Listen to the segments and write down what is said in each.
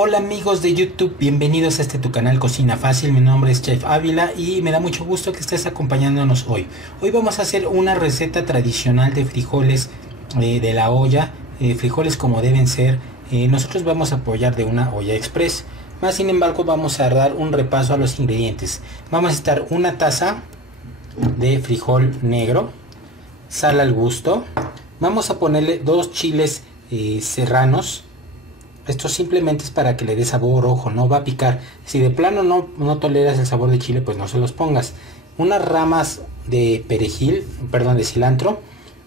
Hola amigos de YouTube, bienvenidos a tu canal Cocina Fácil. Mi nombre es Chef Ávila y me da mucho gusto que estés acompañándonos hoy. Hoy vamos a hacer una receta tradicional de frijoles de la olla, frijoles como deben ser. Nosotros vamos a apoyar de una olla express, más sin embargo vamos a dar un repaso a los ingredientes. Vamos a estar una taza de frijol negro, sal al gusto. Vamos a ponerle 2 chiles serranos. Esto simplemente es para que le dé sabor, ojo, no va a picar. Si de plano no toleras el sabor de chile, pues no se los pongas. Unas ramas de perejil, perdón, de cilantro.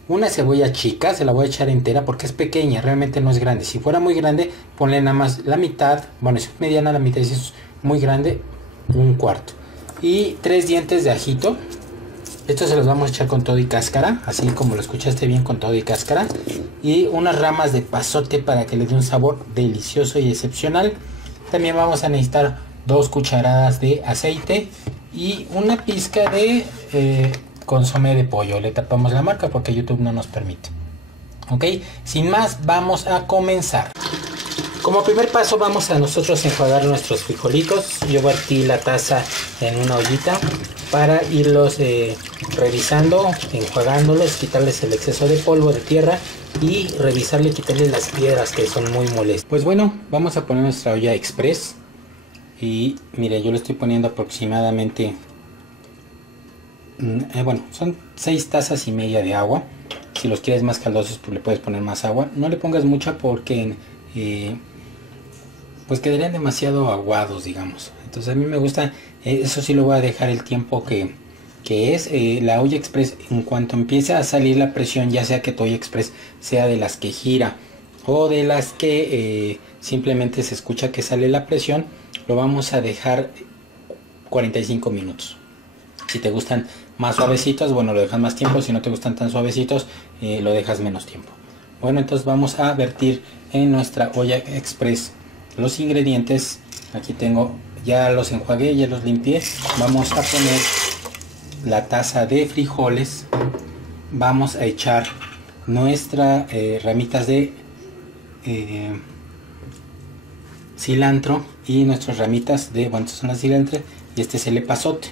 Una cebolla chica, se la voy a echar entera porque es pequeña, realmente no es grande. Si fuera muy grande, ponle nada más la mitad. Bueno, si es mediana la mitad, si es muy grande, un cuarto. Y 3 dientes de ajito. Estos se los vamos a echar con todo y cáscara, así como lo escuchaste bien, con todo y cáscara. Y unas ramas de pasote para que le dé un sabor delicioso y excepcional. También vamos a necesitar 2 cucharadas de aceite y una pizca de consomé de pollo. Le tapamos la marca porque YouTube no nos permite. Ok, sin más, vamos a comenzar. Como primer paso vamos a nosotros enjuagar nuestros frijolitos. Yo vertí la taza en una ollita para irlos revisando, enjuagándolos, quitarles el exceso de polvo, de tierra y revisarle, quitarles las piedras que son muy molestas. Pues bueno, vamos a poner nuestra olla express y mire, yo le estoy poniendo aproximadamente, bueno, son 6 tazas y media de agua. Si los quieres más caldosos, pues le puedes poner más agua. No le pongas mucha porque pues quedarían demasiado aguados, digamos. Entonces a mí me gusta, eso sí lo voy a dejar el tiempo que es. La olla express, en cuanto empiece a salir la presión, ya sea que tu olla express sea de las que gira o de las que simplemente se escucha que sale la presión, lo vamos a dejar 45 minutos. Si te gustan más suavecitos, bueno, lo dejas más tiempo. Si no te gustan tan suavecitos, lo dejas menos tiempo. Bueno, entonces vamos a vertir en nuestra olla express los ingredientes. Aquí tengo, ya los enjuagué, ya los limpié. Vamos a poner la taza de frijoles. Vamos a echar nuestras ramitas de cilantro y nuestras ramitas de, bueno, estas son las cilantro y este es el epazote.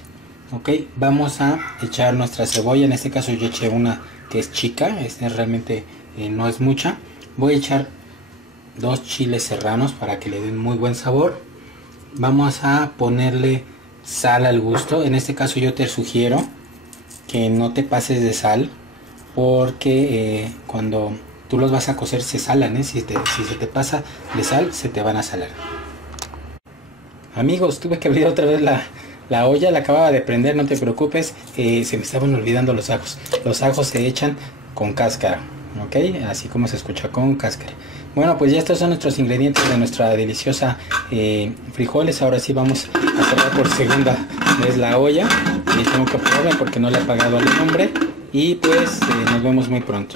Ok, vamos a echar nuestra cebolla. En este caso yo eché una que es chica, realmente no es mucha. Voy a echar 2 chiles serranos para que le den muy buen sabor. Vamos a ponerle sal al gusto. En este caso yo te sugiero que no te pases de sal, porque cuando tú los vas a cocer se salan, si se te pasa de sal, se te van a salar. Amigos, tuve que abrir otra vez la olla, la acababa de prender, no te preocupes. Se me estaban olvidando los ajos. Los ajos se echan con cáscara, ok, así como se escucha, con cáscara. Bueno, pues ya estos son nuestros ingredientes de nuestra deliciosa frijoles. Ahora sí vamos a cerrar por segunda vez la olla y tengo que apurarme porque no le he apagado el lumbre. Y pues nos vemos muy pronto.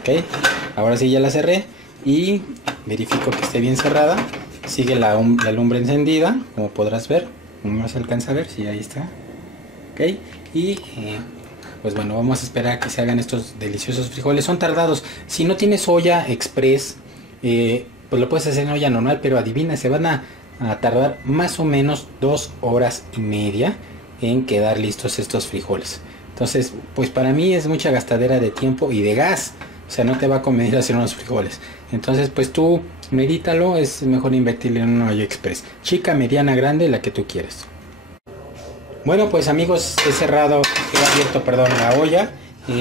Ok, ahora sí ya la cerré y verifico que esté bien cerrada. Sigue la lumbre encendida, como podrás ver. No se alcanza a ver, sí, ahí está. Ok, y pues bueno, vamos a esperar a que se hagan estos deliciosos frijoles. Son tardados. Si no tienes olla express, pues lo puedes hacer en olla normal, pero adivina, se van a tardar más o menos 2 horas y media en quedar listos estos frijoles. Entonces, pues para mí es mucha gastadera de tiempo y de gas. O sea, no te va a convenir hacer unos frijoles. Entonces, pues tú medítalo, es mejor invertirle en una olla express. Chica, mediana, grande, la que tú quieras. Bueno, pues amigos, he abierto, perdón, la olla.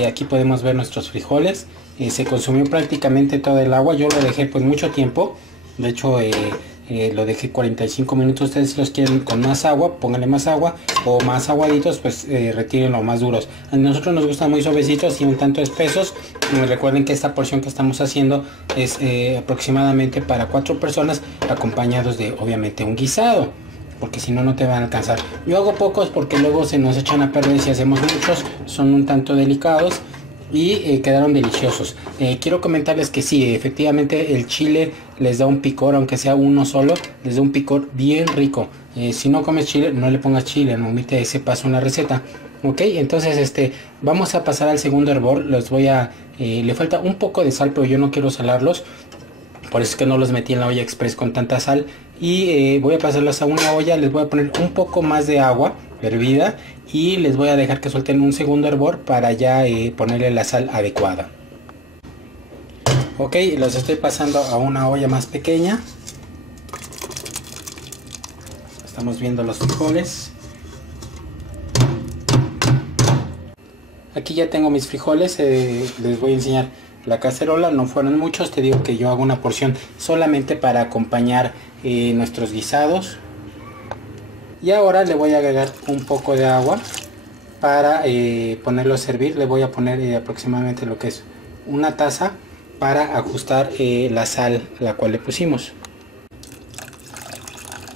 Aquí podemos ver nuestros frijoles. Se consumió prácticamente todo el agua. Yo lo dejé pues mucho tiempo. De hecho, lo dejé 45 minutos. Ustedes si los quieren con más agua, pónganle más agua. O más aguaditos, pues retírenlo más duros. A nosotros nos gustan muy suavecitos y un tanto espesos. Recuerden que esta porción que estamos haciendo es aproximadamente para 4 personas, acompañados de obviamente un guisado, porque si no, no te van a alcanzar. Yo hago pocos porque luego se nos echan a perder si hacemos muchos. Son un tanto delicados y quedaron deliciosos. Quiero comentarles que sí, efectivamente el chile les da un picor, aunque sea uno solo, les da un picor bien rico. Si no comes chile, no le pongas chile, no omite ese paso en la receta. Ok, entonces vamos a pasar al segundo hervor. Les voy a le falta un poco de sal, pero yo no quiero salarlos. Por eso es que no los metí en la olla express con tanta sal. Y voy a pasarlos a una olla, les voy a poner un poco más de agua hervida y les voy a dejar que suelten un segundo hervor para ya ponerle la sal adecuada. Ok, los estoy pasando a una olla más pequeña. Estamos viendo los frijoles. Aquí ya tengo mis frijoles, les voy a enseñar la cacerola, no fueron muchos, te digo que yo hago una porción solamente para acompañar nuestros guisados. Y ahora le voy a agregar un poco de agua para ponerlo a servir. Le voy a poner aproximadamente lo que es una taza para ajustar la sal la cual le pusimos.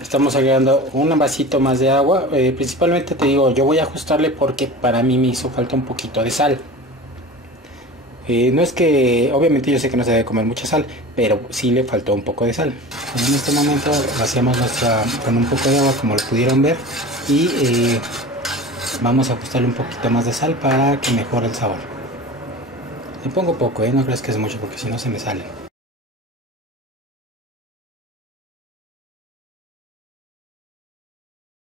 Estamos agregando un vasito más de agua, principalmente te digo, yo voy a ajustarle porque para mí me hizo falta un poquito de sal. No es que, obviamente yo sé que no se debe comer mucha sal, pero sí le faltó un poco de sal. En este momento vaciamos con un poco de agua, como lo pudieron ver, y vamos a ajustarle un poquito más de sal para que mejore el sabor. Le pongo poco, no creas que es mucho porque si no se me sale.